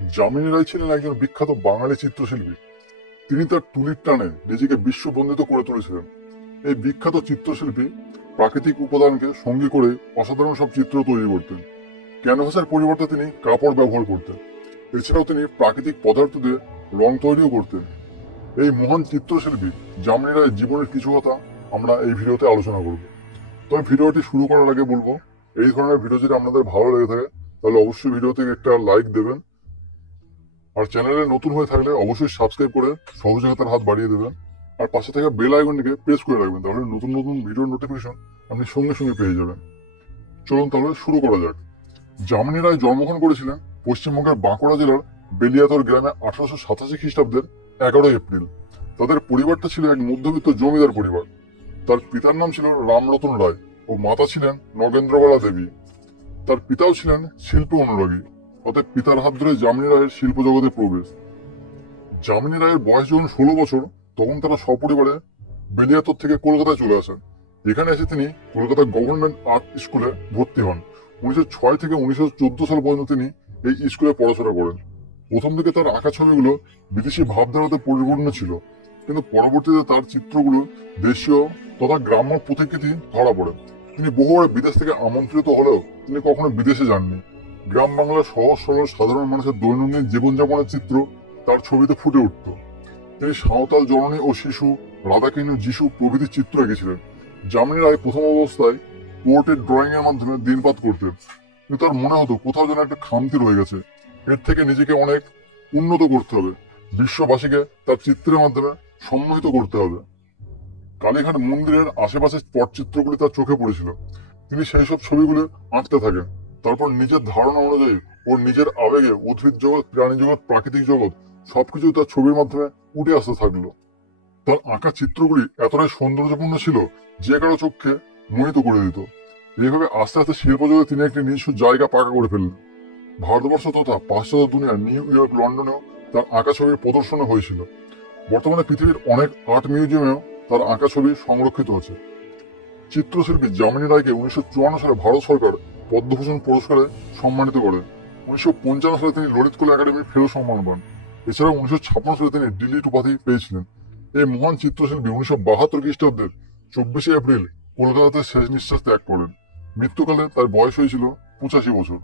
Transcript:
যামিনী রায় ছিলেন একজন বিখ্যাত বাঙালি চিত্রশিল্পী। তিনি তার তুলির টানে নিজেকে বিশ্ববন্দিত করে তুলেছিলেন। এই বিখ্যাত চিত্রশিল্পী প্রাকৃতিক উপাদানকে সঙ্গী করে অসাধারণ সব চিত্র তৈরি করতেন। ক্যানভাসের পরিবর্তে তিনি কাপড় ব্যবহার করতেন। এছাড়াও তিনি প্রাকৃতিক পদার্থ দিয়ে রং তৈরিও করতেন। এই মহান চিত্রশিল্পী যামিনী রায়ের জীবনের কিছু কথা আমরা এই ভিডিওতে আলোচনা করব। তবে ভিডিওটি শুরু করার আগে বলবো, এই ধরনের ভিডিও যদি আপনাদের ভালো লেগে থাকে তাহলে অবশ্যই ভিডিওতে একটা লাইক দেবেন। আর চ্যানেলে নতুন হয়ে থাকলে অবশ্যই সাবস্ক্রাইব করে সহযোগিতার হাত বাড়িয়ে দেবেন। আর পাশে থাকা বেল আইকনটিকে প্রেস করে রাখবেন, তাহলে নতুন নতুন ভিডিওর নোটিফিকেশন আপনি সঙ্গে সঙ্গে পেয়ে যাবেন। চলুন তাহলে শুরু করা যাক। যামিনী রায় জন্মগ্রহণ করেছিলেন পশ্চিমবঙ্গের বাঁকুড়া জেলার বেলিয়াতর গ্রামে 1887 খ্রিস্টাব্দের 11 এপ্রিল। তাদের পরিবারটা ছিল এক মধ্যবিত্ত জমিদার পরিবার। তার পিতার নাম ছিল রামরতন রায় ও মাতা ছিলেন নগেন্দ্রবালা দেবী। তার পিতাও ছিলেন শিল্প অনুরাগী। অতএব পিতার হাত ধরে যামিনী রায়ের শিল্প জগতে প্রবেশ। যামিনী রায়ের বয়স যখন 16 বছর, তখন তারা সপরিবারে বেলিয়াতর থেকে কলকাতায় চলে আসেন। এখানে এসে তিনি কলকাতা গভর্নমেন্ট আর্ট স্কুলে ভর্তি হন। 1906 থেকে 1914 সাল পর্যন্ত তিনি এই স্কুলে পড়াশোনা করেন। প্রথম দিকে তার আঁকা ছবিগুলো বিদেশি ভাবধারাতে পরিপূর্ণ ছিল, কিন্তু পরবর্তীতে তার চিত্রগুলো দেশীয় তথা গ্রাম্য প্রতিকৃতি ধরা পড়ে। তিনি বহুবার বিদেশ থেকে আমন্ত্রিত হলেও তিনি কখনো বিদেশে যাননি। গ্রাম বাংলার সহজ সরল সাধারণ মানুষের দৈনন্দিন জীবনযাপনের চিত্র তার ছবিতে ফুটে উঠত। তিনি সাঁওতাল জননী ও শিশু, রাধাকৃষ্ণ, যিশু প্রভৃতি চিত্র এঁকেছিলেন। যামিনী রায় প্রথম অবস্থায় পোর্ট্রেট ড্রয়িং এর মাধ্যমে দিনপাত করতেন, কিন্তু তার মনে হতো কোথাও যেন একটা খামতি রয়ে গেছে। এর থেকে নিজেকে অনেক উন্নত করতে হবে, বিশ্ববাসীকে তার চিত্রের মাধ্যমে সম্মোহিত করতে হবে। কালীঘাট মন্দিরের আশেপাশে পটচিত্রগুলি তার চোখে পড়েছিল। তিনি সেই সব ছবিগুলো আঁকতে থাকেন। তারপর নিজের ধারণা অনুযায়ী ও নিজের আবেগে উদ্ভিদ জগৎ, প্রাণী জগৎ, প্রাকৃতিক জগৎ সবকিছু তার ছবির মাধ্যমে উঠে আসতে থাকলো। তার আঁকা চিত্রগুলি এতটাই সৌন্দর্যপূর্ণ ছিল যে কারো চোখকে মোহিত করে দিত। এইভাবে আস্তে আস্তে শিল্প জগতে তিনি একটি নিজস্ব জায়গা পাকা করে ফেললেন। ভারতবর্ষ তথা পাশ্চাত্য দুনিয়া, নিউ ইয়র্ক, লন্ডনেও তার আঁকা ছবির প্রদর্শনী হয়েছিল। বর্তমানে পৃথিবীর অনেক আর্ট মিউজিয়ামেও তার আঁকা ছবি সংরক্ষিত আছে। চিত্রশিল্পী যামিনী রায়কে 1954 সালে ভারত সরকার পদ্মভূষণ পুরস্কারে সম্মানিত করে। 1955 সালে তিনি ললিত কলা একাডেমির ফেলো সম্মান পান। এছাড়াও 1956 সালে তিনি ডিলিট উপাধি পেয়েছিলেন। এই মহান চিত্রশিল্পী 1972 খ্রিস্টাব্দের 24 এপ্রিল কলকাতাতে শেষ নিঃশ্বাস ত্যাগ করেন। মৃত্যুকালে তার বয়স হয়েছিল 85 বছর।